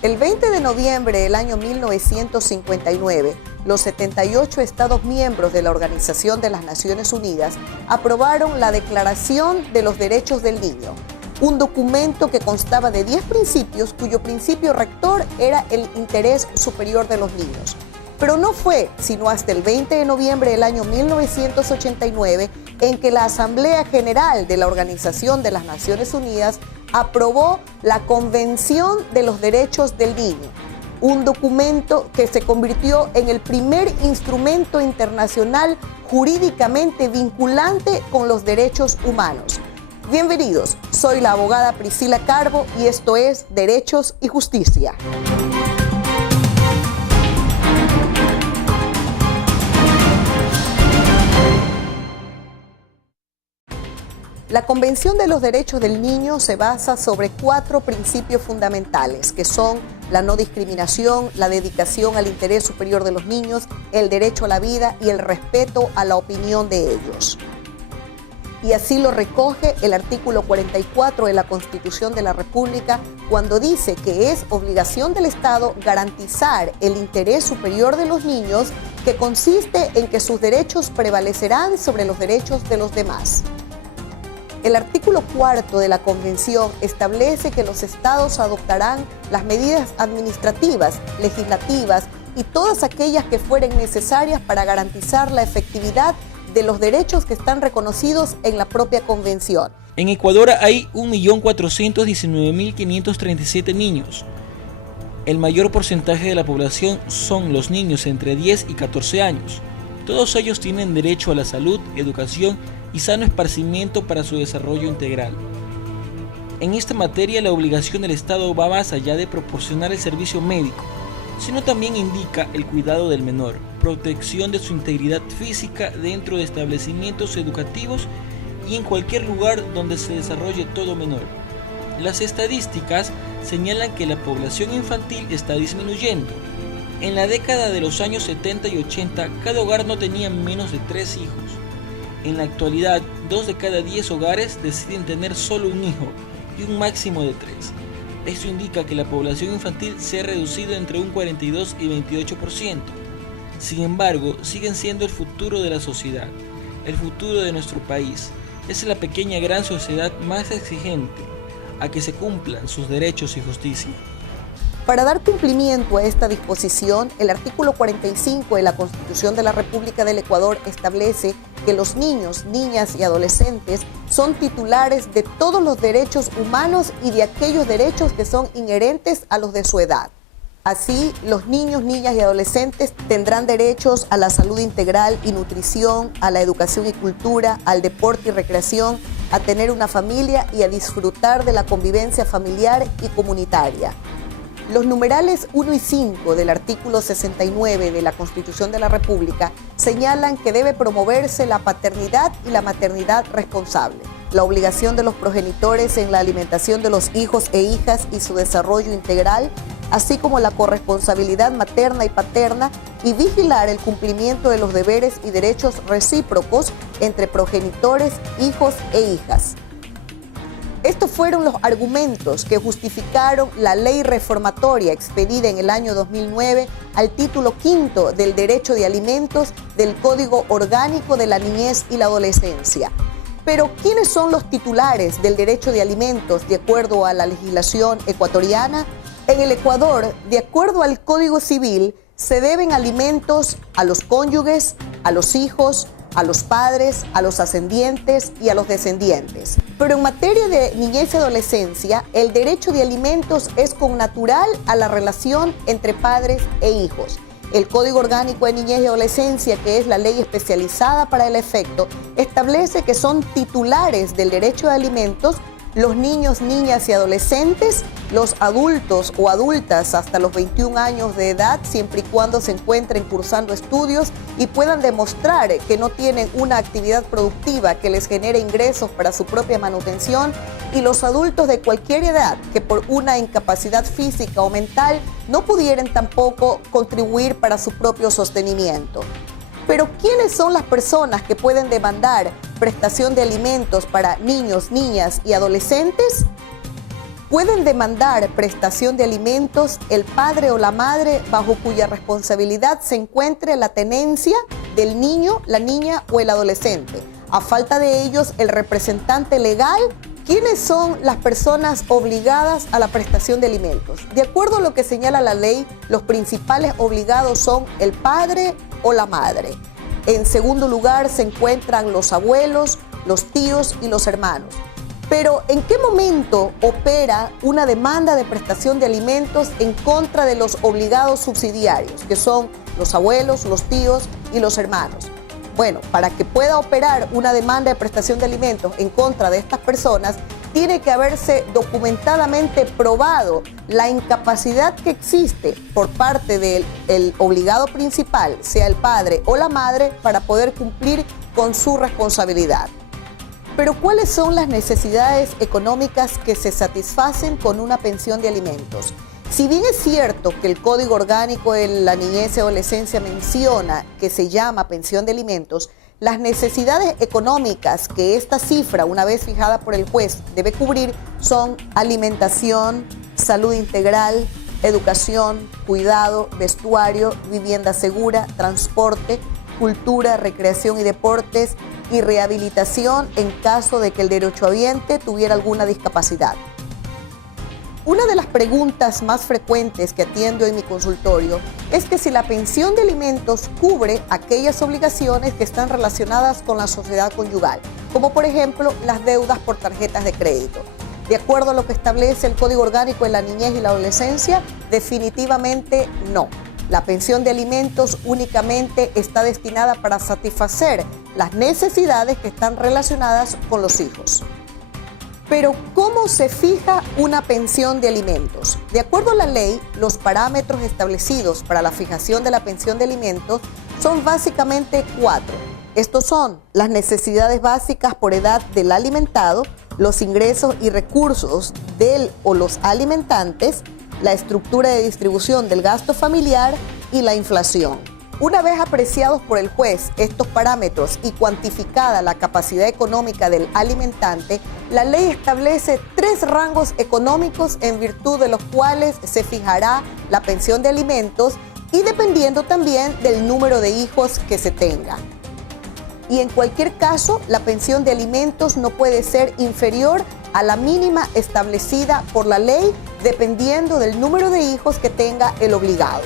El 20 de noviembre del año 1959, los 78 Estados miembros de la Organización de las Naciones Unidas aprobaron la Declaración de los Derechos del Niño, un documento que constaba de 10 principios cuyo principio rector era el interés superior de los niños. Pero no fue sino hasta el 20 de noviembre del año 1989 en que la Asamblea General de la Organización de las Naciones Unidas aprobó la Convención de los Derechos del Niño, un documento que se convirtió en el primer instrumento internacional jurídicamente vinculante con los derechos humanos. Bienvenidos, soy la abogada Priscila Carbo y esto es Derechos y Justicia. La Convención de los Derechos del Niño se basa sobre 4 principios fundamentales, que son la no discriminación, la dedicación al interés superior de los niños, el derecho a la vida y el respeto a la opinión de ellos. Y así lo recoge el artículo 44 de la Constitución de la República cuando dice que es obligación del Estado garantizar el interés superior de los niños, que consiste en que sus derechos prevalecerán sobre los derechos de los demás. El artículo 4 de la Convención establece que los estados adoptarán las medidas administrativas, legislativas y todas aquellas que fueren necesarias para garantizar la efectividad de los derechos que están reconocidos en la propia Convención. En Ecuador hay 1.419.537 niños. El mayor porcentaje de la población son los niños entre 10 y 14 años. Todos ellos tienen derecho a la salud, educación y sano esparcimiento para su desarrollo integral. En esta materia, la obligación del Estado va más allá de proporcionar el servicio médico, sino también indica el cuidado del menor, protección de su integridad física dentro de establecimientos educativos y en cualquier lugar donde se desarrolle todo menor. Las estadísticas señalan que la población infantil está disminuyendo. En la década de los años 70 y 80, cada hogar no tenía menos de 3 hijos. En la actualidad, 2 de cada 10 hogares deciden tener solo un hijo y un máximo de 3. Esto indica que la población infantil se ha reducido entre un 42 y 28%. Sin embargo, siguen siendo el futuro de la sociedad, el futuro de nuestro país. Es la pequeña gran sociedad más exigente a que se cumplan sus derechos y justicia. Para dar cumplimiento a esta disposición, el artículo 45 de la Constitución de la República del Ecuador establece que los niños, niñas y adolescentes son titulares de todos los derechos humanos y de aquellos derechos que son inherentes a los de su edad. Así, los niños, niñas y adolescentes tendrán derechos a la salud integral y nutrición, a la educación y cultura, al deporte y recreación, a tener una familia y a disfrutar de la convivencia familiar y comunitaria. Los numerales 1 y 5 del artículo 69 de la Constitución de la República señalan que debe promoverse la paternidad y la maternidad responsable, la obligación de los progenitores en la alimentación de los hijos e hijas y su desarrollo integral, así como la corresponsabilidad materna y paterna, y vigilar el cumplimiento de los deberes y derechos recíprocos entre progenitores, hijos e hijas. Estos fueron los argumentos que justificaron la ley reformatoria expedida en el año 2009 al título 5 del Derecho de Alimentos del Código Orgánico de la Niñez y la Adolescencia. Pero, ¿quiénes son los titulares del derecho de alimentos de acuerdo a la legislación ecuatoriana? En el Ecuador, de acuerdo al Código Civil, se deben alimentos a los cónyuges, a los hijos, a los padres, a los ascendientes y a los descendientes. Pero en materia de niñez y adolescencia, el derecho de alimentos es connatural a la relación entre padres e hijos. El Código Orgánico de Niñez y Adolescencia, que es la ley especializada para el efecto, establece que son titulares del derecho de alimentos los niños, niñas y adolescentes, los adultos o adultas hasta los 21 años de edad, siempre y cuando se encuentren cursando estudios y puedan demostrar que no tienen una actividad productiva que les genere ingresos para su propia manutención, y los adultos de cualquier edad que por una incapacidad física o mental no pudieran tampoco contribuir para su propio sostenimiento. Pero ¿quiénes son las personas que pueden demandar prestación de alimentos para niños, niñas y adolescentes? Pueden demandar prestación de alimentos el padre o la madre bajo cuya responsabilidad se encuentre la tenencia del niño, la niña o el adolescente. A falta de ellos, el representante legal. ¿Quiénes son las personas obligadas a la prestación de alimentos? De acuerdo a lo que señala la ley, los principales obligados son el padre o la madre. En segundo lugar se encuentran los abuelos, los tíos y los hermanos. Pero, ¿en qué momento opera una demanda de prestación de alimentos en contra de los obligados subsidiarios, que son los abuelos, los tíos y los hermanos? Bueno, para que pueda operar una demanda de prestación de alimentos en contra de estas personas, tiene que haberse documentadamente probado la incapacidad que existe por parte del obligado principal, sea el padre o la madre, para poder cumplir con su responsabilidad. Pero ¿cuáles son las necesidades económicas que se satisfacen con una pensión de alimentos? Si bien es cierto que el Código Orgánico de la Niñez y Adolescencia menciona que se llama pensión de alimentos, las necesidades económicas que esta cifra, una vez fijada por el juez, debe cubrir son alimentación, salud integral, educación, cuidado, vestuario, vivienda segura, transporte, cultura, recreación y deportes y rehabilitación en caso de que el derechohabiente tuviera alguna discapacidad. Una de las preguntas más frecuentes que atiendo en mi consultorio es que si la pensión de alimentos cubre aquellas obligaciones que están relacionadas con la sociedad conyugal, como por ejemplo las deudas por tarjetas de crédito. De acuerdo a lo que establece el Código Orgánico de la Niñez y la Adolescencia, definitivamente no. La pensión de alimentos únicamente está destinada para satisfacer las necesidades que están relacionadas con los hijos. Pero, ¿cómo se fija una pensión de alimentos? De acuerdo a la ley, los parámetros establecidos para la fijación de la pensión de alimentos son básicamente 4. Estos son las necesidades básicas por edad del alimentado, los ingresos y recursos del o los alimentantes, la estructura de distribución del gasto familiar y la inflación. Una vez apreciados por el juez estos parámetros y cuantificada la capacidad económica del alimentante, la ley establece 3 rangos económicos en virtud de los cuales se fijará la pensión de alimentos y dependiendo también del número de hijos que se tenga. Y en cualquier caso, la pensión de alimentos no puede ser inferior a la mínima establecida por la ley, dependiendo del número de hijos que tenga el obligado.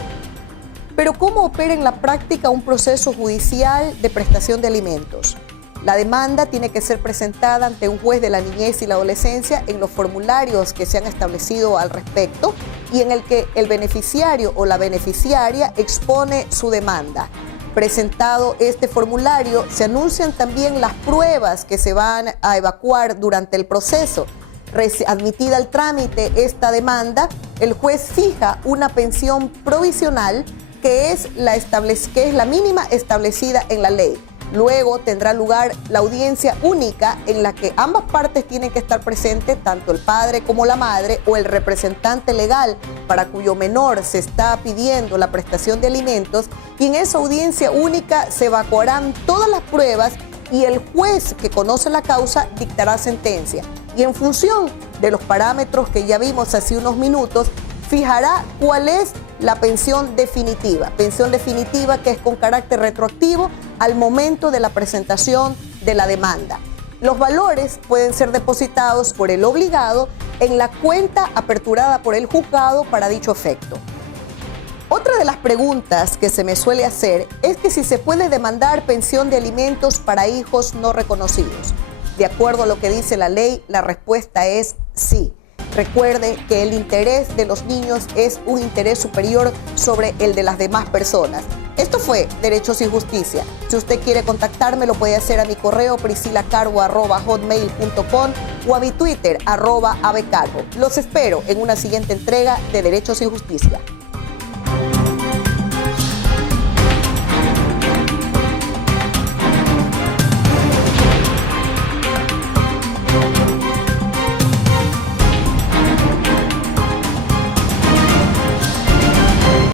Pero ¿cómo opera en la práctica un proceso judicial de prestación de alimentos? La demanda tiene que ser presentada ante un juez de la niñez y la adolescencia en los formularios que se han establecido al respecto y en el que el beneficiario o la beneficiaria expone su demanda. Presentado este formulario, se anuncian también las pruebas que se van a evacuar durante el proceso. Admitida al trámite esta demanda, el juez fija una pensión provisional que es la mínima establecida en la ley. Luego tendrá lugar la audiencia única en la que ambas partes tienen que estar presentes, tanto el padre como la madre o el representante legal para cuyo menor se está pidiendo la prestación de alimentos, y en esa audiencia única se evacuarán todas las pruebas y el juez que conoce la causa dictará sentencia. Y en función de los parámetros que ya vimos hace unos minutos, fijará cuál es la pensión definitiva que es con carácter retroactivo al momento de la presentación de la demanda. Los valores pueden ser depositados por el obligado en la cuenta aperturada por el juzgado para dicho efecto. Otra de las preguntas que se me suele hacer es que si se puede demandar pensión de alimentos para hijos no reconocidos. De acuerdo a lo que dice la ley, la respuesta es sí. Recuerde que el interés de los niños es un interés superior sobre el de las demás personas. Esto fue Derechos y Justicia. Si usted quiere contactarme, lo puede hacer a mi correo priscilacargo@hotmail.com o a mi Twitter @abecargo. Los espero en una siguiente entrega de Derechos y Justicia.